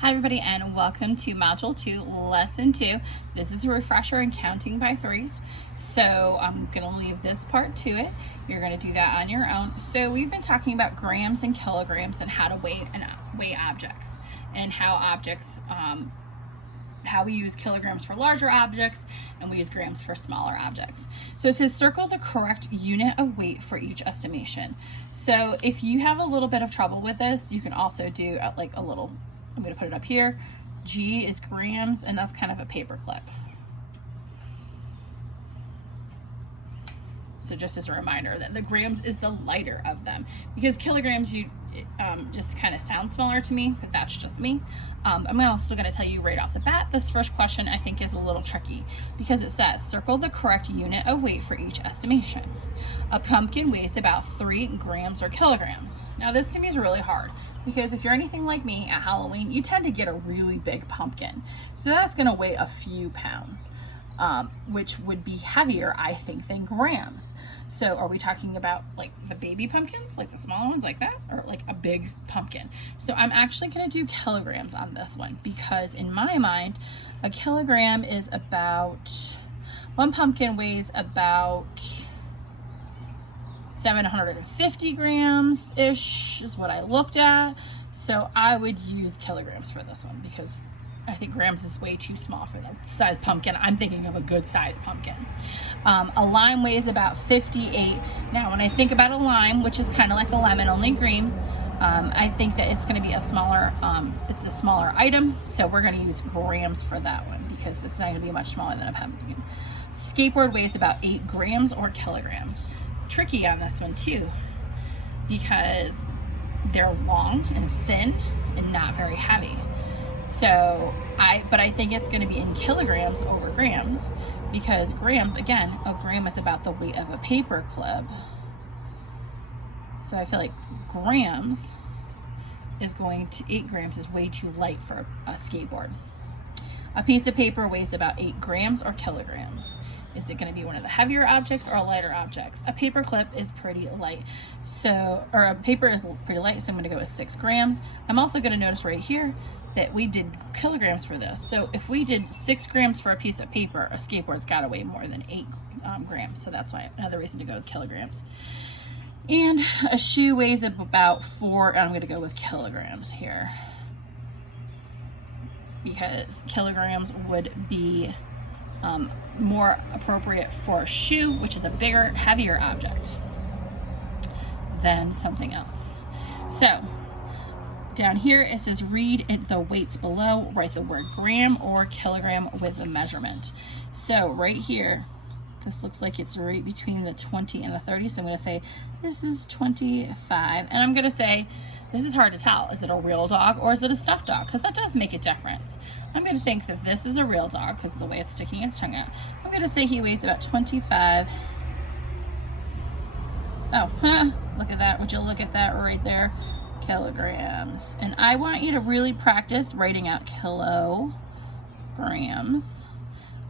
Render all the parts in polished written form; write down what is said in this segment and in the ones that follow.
Hi everybody and welcome to Module 2, Lesson 2. This is a refresher in counting by threes. So I'm going to leave this part to it. You're going to do that on your own. So we've been talking about grams and kilograms and how to weigh objects and how we use kilograms for larger objects and we use grams for smaller objects. So it says circle the correct unit of weight for each estimation. So if you have a little bit of trouble with this, you can also do like a little, I'm going to put it up here. G is grams, and that's kind of a paper clip. So just as a reminder that the grams is the lighter of them, because kilograms just kind of sound smaller to me, but that's just me. I'm also going to tell you right off the bat, this first question I think is a little tricky because it says circle the correct unit of weight for each estimation. A pumpkin weighs about 3 grams or kilograms. Now this to me is really hard because if you're anything like me at Halloween, you tend to get a really big pumpkin. So that's going to weigh a few pounds. Which would be heavier, I think, than grams. So are we talking about like the baby pumpkins, like the smaller ones like that, or like a big pumpkin? So I'm actually going to do kilograms on this one because in my mind, a kilogram is about, one pumpkin weighs about 750 grams-ish is what I looked at. So I would use kilograms for this one because I think grams is way too small for the size pumpkin. I'm thinking of a good size pumpkin. A lime weighs about 58. Now, when I think about a lime, which is kind of like a lemon, only green, I think that it's going to be a smaller, it's a smaller item. So we're going to use grams for that one because it's not going to be much smaller than a pumpkin. Skateboard weighs about 8 grams or kilograms. Tricky on this one too, because they're long and thin and not very heavy. So but I think it's going to be in kilograms over grams because grams, again, a gram is about the weight of a paper clip. So I feel like grams is 8 grams is way too light for a skateboard. A piece of paper weighs about 8 grams or kilograms. Is it going to be one of the heavier objects or lighter objects? A paper clip is pretty light. Or a paper is pretty light, so I'm going to go with 6 grams. I'm also going to notice right here that we did kilograms for this. So if we did 6 grams for a piece of paper, a skateboard's got to weigh more than 8 grams. So that's why another reason to go with kilograms. And a shoe weighs about 4, and I'm going to go with kilograms here because kilograms would be more appropriate for a shoe, which is a bigger, heavier object than something else. So down here it says read the weights below, write the word gram or kilogram with the measurement. So right here, this looks like it's right between the 20 and the 30. So I'm going to say this is 25, and I'm going to say this is hard to tell. Is it a real dog or is it a stuffed dog? Because that does make a difference. I'm going to think that this is a real dog because of the way it's sticking its tongue out. I'm going to say he weighs about 25. Oh, look at that. Would you look at that right there? Kilograms. And I want you to really practice writing out kilograms.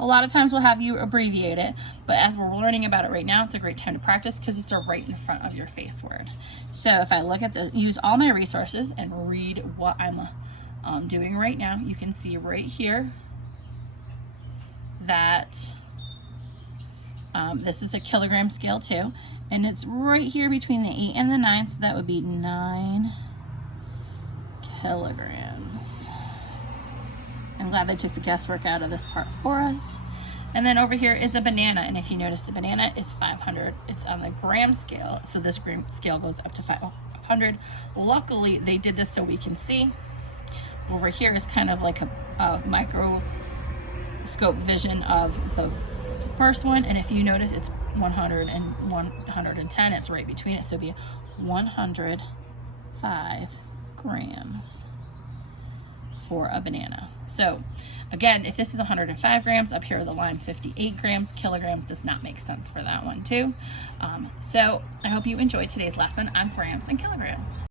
A lot of times we'll have you abbreviate it, but as we're learning about it right now, it's a great time to practice because it's a right in front of your face word. So if I look at use all my resources and read what I'm doing right now, you can see right here that this is a kilogram scale too, and it's right here between the 8 and the 9, so that would be 9 kilograms. I'm glad they took the guesswork out of this part for us. And then over here is a banana, and if you notice, the banana is 500. It's on the gram scale, so this gram scale goes up to 500. Luckily, they did this so we can see. Over here is kind of like a microscope vision of the first one, and if you notice, it's 100 and 110. It's right between it, so it'd be 105 grams for a banana. So again, if this is 105 grams, up here the line 58 grams, kilograms does not make sense for that one too. So I hope you enjoyed today's lesson on grams and kilograms.